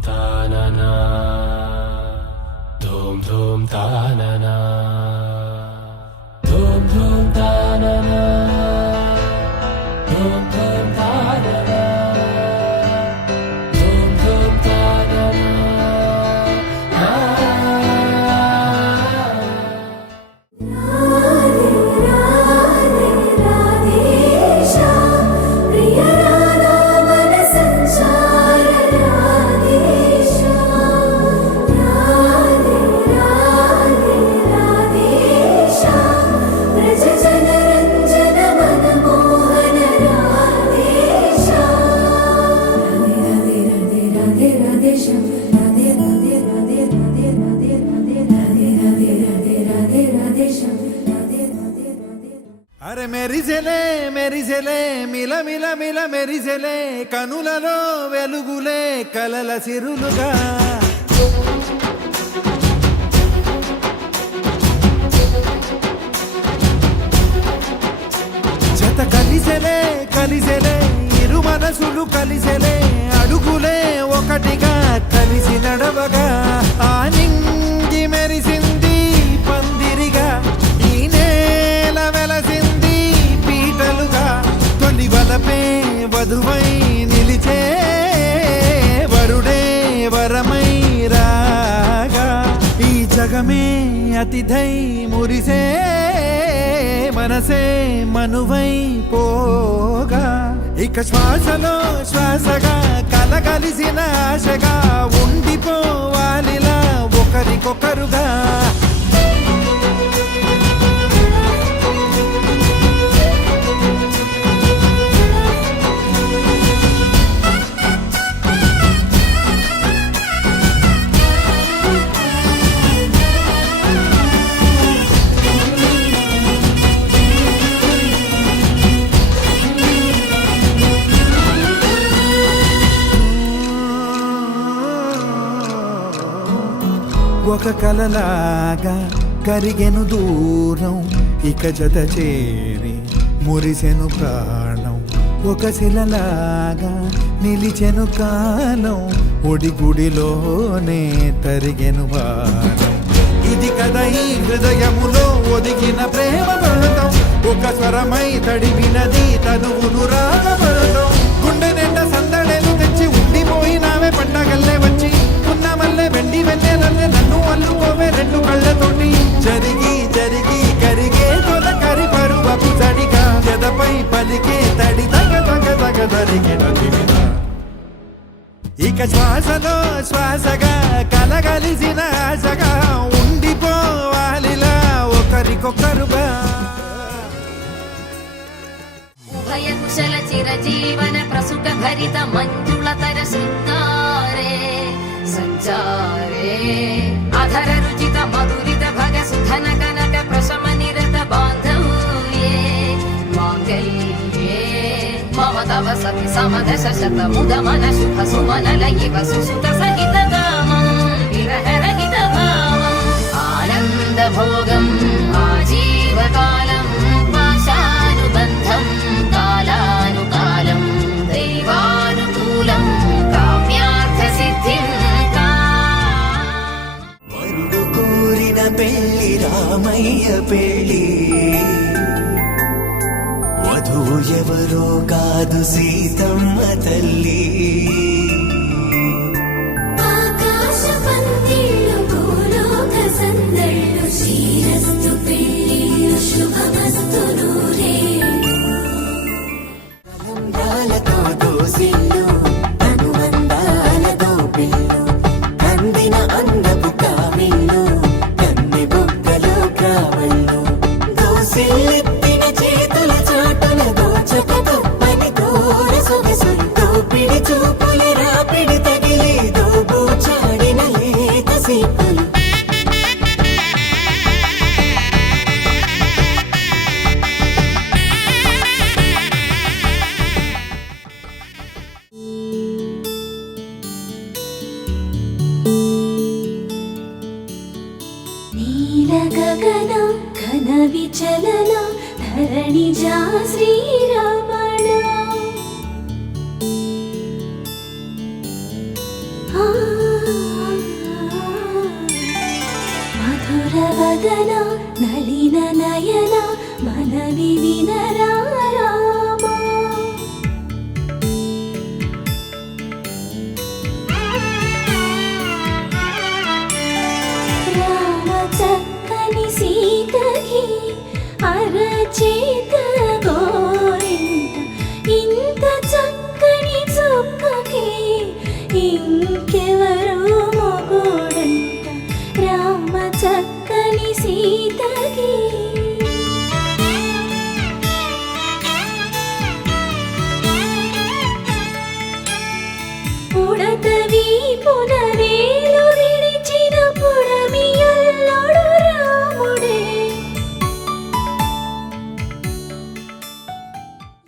तानना धूम धूम तानना धूम धूम तानना धूम धूम तानना धूम धूम तानना अरे मेरी झेले मिला मिला मिला मेरी झेले कनुలలో వెలుగులే కలల సిరులుగా జత కలిసెలే ఇరు మనసులు కలిసెలే అడుగులే ఒకటిగా కలిసి నడవగా ఆ నింగి మెరిసింది పందిరిగా ఈ నేల వెలసింది పీటలుగా తొలి వలపే వధువై నిలిచే వరుడే వరమై రాగా ఈ జగమే అతిథై మురిసే మనసే మనువై పోగా ఇక శ్వాసలో శ్వాసగా కలగలిసిన ఆశగా ఉండిపోవాలిలా ఒకరికొకరుగా ఒక కలలాగా కరిగెను దూరం ఇక జత చేరి మురిసెను ప్రాణం ఒక శిలలాగా నిలిచెను కాలం ఒడిగుడిలోనే తరిగెను వారం ఇది కదా ఈ హృదయములో ఒదిగిన ప్రేమ పడతాం ఒక స్వరమై తడివినది తనువును రాగపడతాం గుండె నిండా సందడేలు తెచ్చి ఉండిపోయినావే పండగల్లే వచ్చి మల్లె వెండి వెన్నెలల్లే నన్ను అల్లుకోవే రెండు కళ్ళతోటి జరిగి జరిగి కరిగే తొలకరి పరువపు తడిగా జదపై పలికే తడి తగ తగ తగ తరిగిన దివిన ఇక శ్వాసలో శ్వాసగా కలగలిసిన ఆశగా ఉండిపోవాలిలా ఒకరికొకరుగా ఉభయ కుశల చిరజీవన ప్రసుఖ భరిత మంజుళతర శృంగారే సంచారే అధర రుచిత మధురిత భగ సుధన కనక ప్రశమ నిరత బాంధవ్యే మాంగళ్యే మమ తవ సతి సమదశ శత ముదమన శుభ సుమనల ఇవ సుసుత సహిత గామం విరహ రహిత భావం ఆనంద భోగం ఆజీవకాలం పాశానుబంధం కాలానుకాలం దైవానుకూలం కామ్యార్థ సిద్ధిం పెళ్లి రామయ్య పెళ్లి వధువు ఎవరో కాదు సీతమ్మ తల్లి ఆకాశ పందిళ్ళు భూలోక సందళ్ళు శ్రీరస్తు పెళ్లిళ్ళు శుభమస్తు నూరే అందాలతో దోసిళ్ళు అనుబంధాలతో పిల్లు అందిన అందపు కావిళ్ళు దోసిల్లెత్తిన చేతుల చాటున దోచక తప్పని దూర సొగసులు దోపిడి చూపుల రాపిడి తగిలి దోబూచాడిన లేత సీపులు నీల గగన ఘన విచలన ధరణిజా శ్రీరమణ గగన నలిన నయన మనవి వినరా రామా. రామ చక్కని సీతకి అరచేత